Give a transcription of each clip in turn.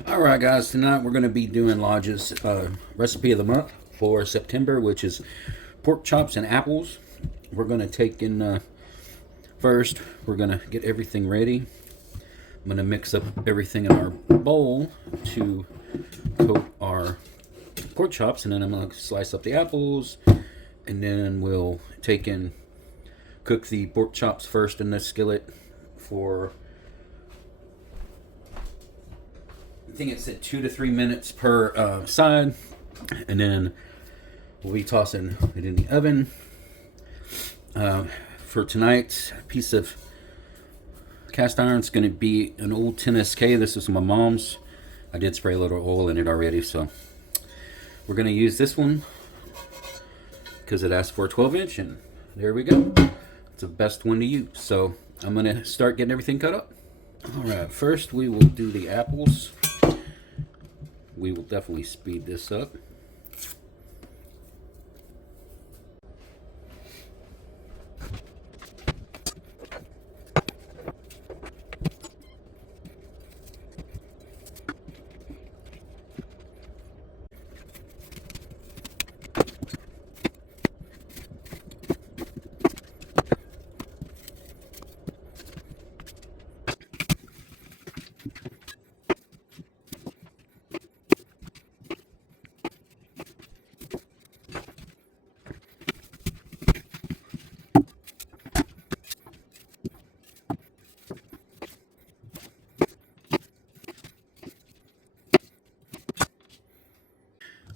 Alright guys, tonight we're going to be doing Lodge's recipe of the month for September, which is pork chops and apples. We're going to take in, first, we're going to get everything ready. I'm going to mix up everything in our bowl to coat our pork chops, and then I'm going to slice up the apples, and then we'll cook the pork chops first in the skillet for, I think it said 2 to 3 minutes per side, and then we'll be tossing it in the oven. For tonight's piece of cast iron, it's going to be an old 10SK. This is my mom's. I did spray a little oil in it already, so we're going to use this one because it asked for a 12-inch, and there we go. It's the best one to use. So I'm going to start getting everything cut up. All right, first we will do the apples. We will definitely speed this up.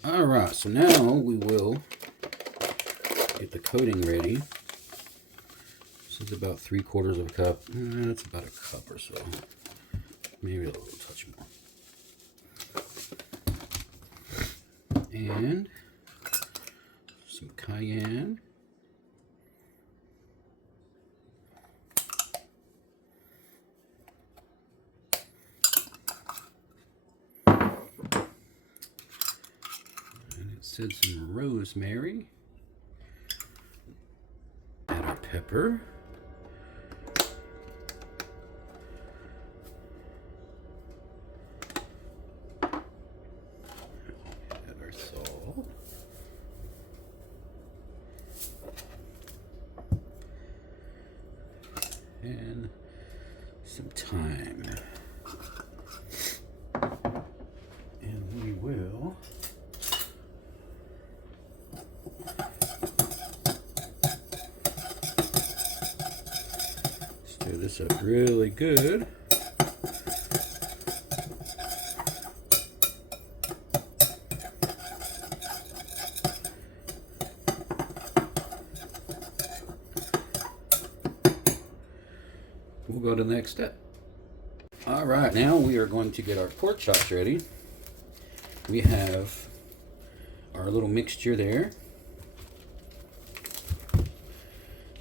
Alright, so now we will get the coating ready. This is about 3/4 of a cup. That's about a cup or so. Maybe a little touch more. And some cayenne. Said some rosemary. Add our pepper. Add our salt. And some thyme. And we will stir this up really good. We'll go to the next step. All right, now we are going to get our pork chops ready. We have our little mixture there.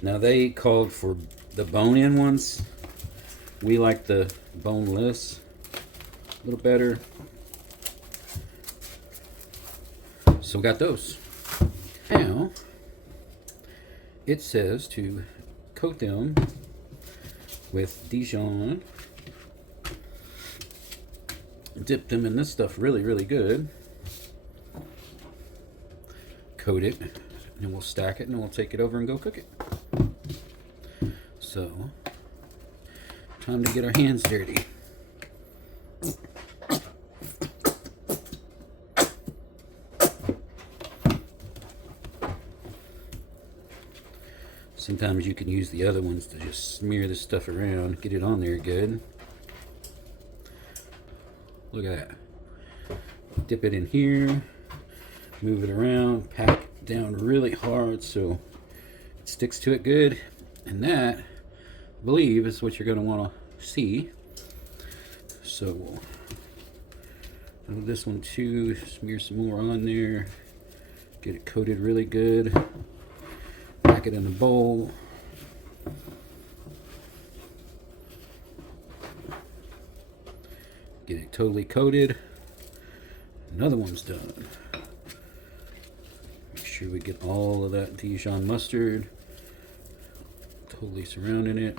Now they called for the bone-in ones. We like the boneless a little better. So we got those. Now, it says to coat them with Dijon. Dip them in this stuff really, really good. Coat it, and we'll stack it, and we'll take it over and go cook it. So, time to get our hands dirty. Sometimes you can use the other ones to just smear this stuff around, get it on there good. Look at that. Dip it in here, move it around, pack it down really hard so it sticks to it good. And that, I believe, is what you're going to want to see. So we'll do this one too, smear some more on there, get it coated really good. Pack it in the bowl. Get it totally coated. Another one's done. Make sure we get all of that Dijon mustard totally surrounding it.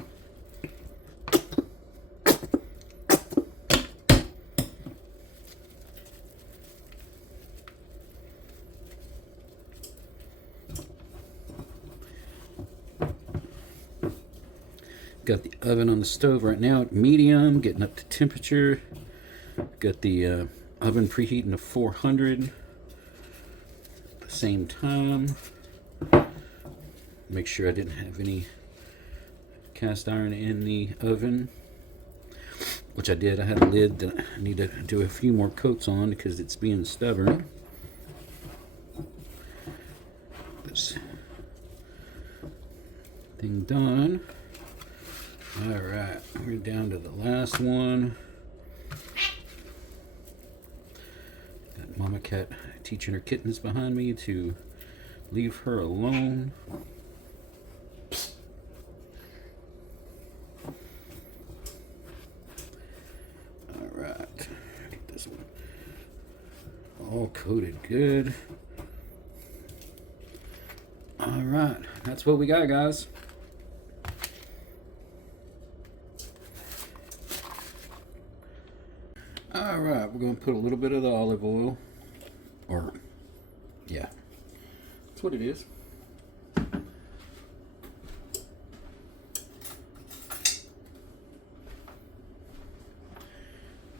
Got the oven on the stove right now at medium, getting up to temperature. Got the oven preheating to 400 at the same time. Make sure I didn't have any cast iron in the oven, which I did. I had a lid that I need to do a few more coats on because it's being stubborn. This thing done. All right, we're down to the last one. Got Mama Cat teaching her kittens behind me to leave her alone. All right, get this one all coated good. All right, that's what we got, guys. All right, we're going to put a little bit of the olive oil, or yeah, that's what it is.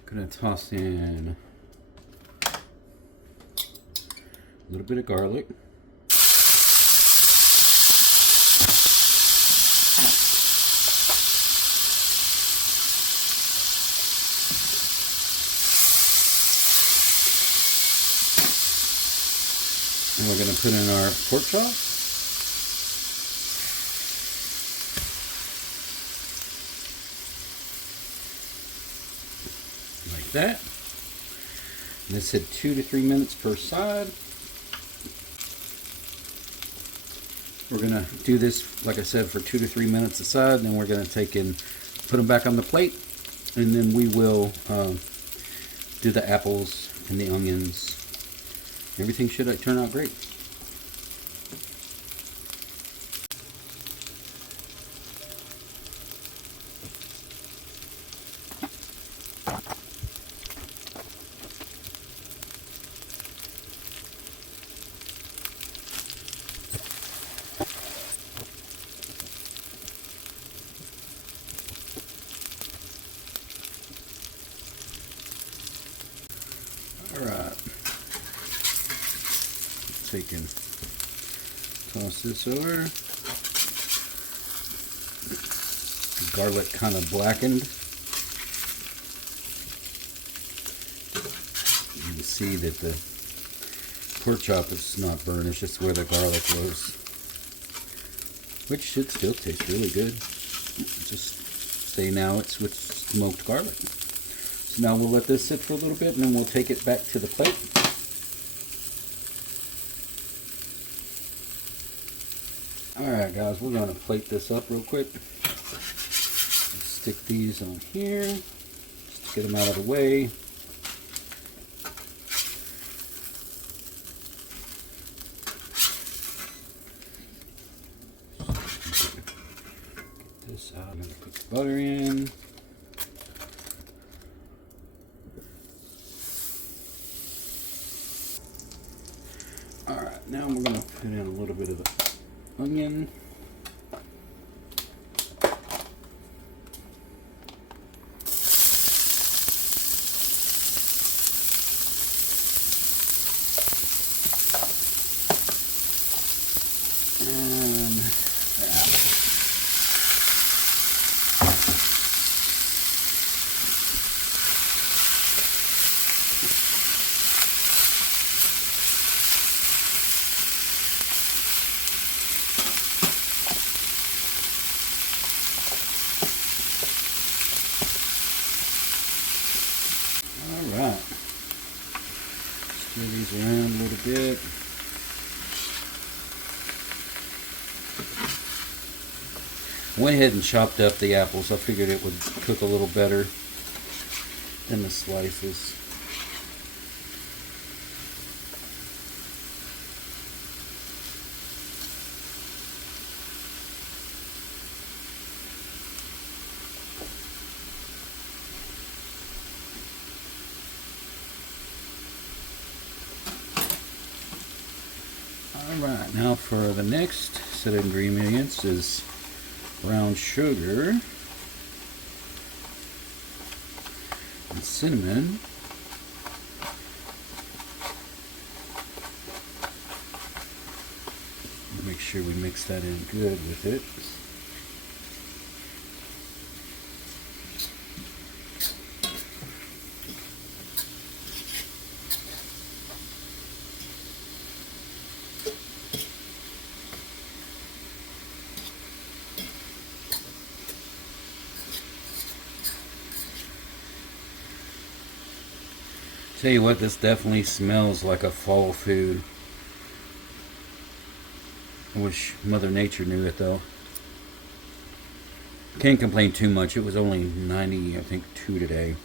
Gonna toss in a little bit of garlic. And we're going to put in our pork chops. Like that. And it said 2 to 3 minutes per side. We're going to do this, like I said, for 2 to 3 minutes a side. And then we're going to take and put them back on the plate. And then we will do the apples and the onions. Everything should turn out great. All right. Take and toss this over. The garlic kind of blackened. You can see that the pork chop is not burned, it's just where the garlic was, which should still taste really good. Just say now it's with smoked garlic. So now we'll let this sit for a little bit and then we'll take it back to the plate. Alright guys, we're going to plate this up real quick. Stick these on here, just to get them out of the way. Get this out, I'm going to put the butter in. Alright, now we're going to put in a little bit of the onion. And the apple. Alright, stir these around a little bit. I went ahead and chopped up the apples. I figured it would cook a little better than the slices. Alright, now for the next set of ingredients is brown sugar. cinnamon. Make sure we mix that in good with it. Tell you what, this definitely smells like a fall food. I wish Mother Nature knew it though. Can't complain too much. It was only 90, I think, 2 today.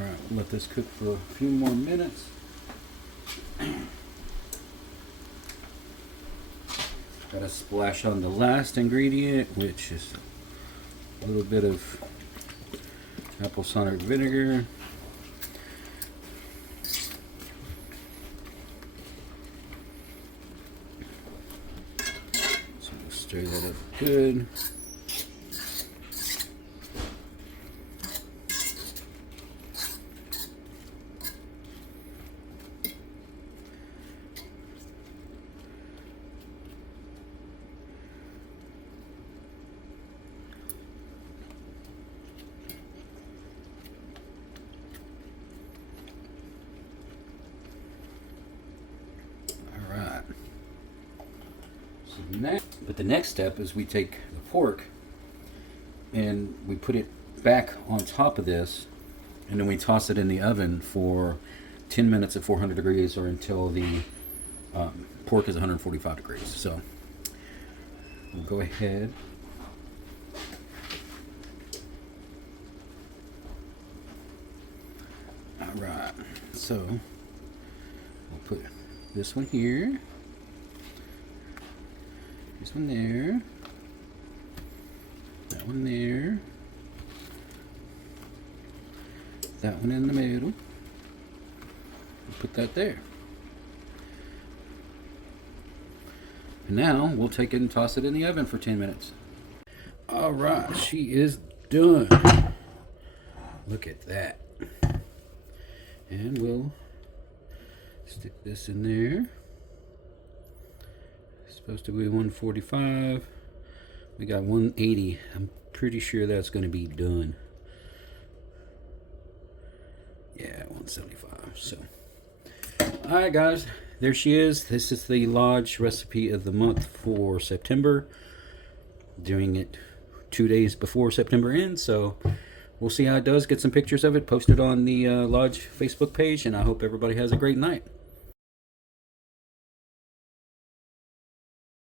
Alright, we'll let this cook for a few more minutes. Got to splash on the last ingredient, which is a little bit of apple cider vinegar. So we'll stir that up good. But the next step is we take the pork and we put it back on top of this, and then we toss it in the oven for 10 minutes at 400 degrees or until the pork is 145 degrees. So we'll go ahead. Alright, so we'll put this one here. This one there, that one there, that one in the middle, put that there. And now we'll take it and toss it in the oven for 10 minutes. Alright, she is done. Look at that. And we'll stick this in there. Supposed to be 145. We got 180. I'm pretty sure that's going to be done. Yeah, 175. So, alright guys, there she is. This is the Lodge recipe of the month for September. Doing it 2 days before September ends, so we'll see how it does. Get some pictures of it, post it on the Lodge Facebook page, and I hope everybody has a great night.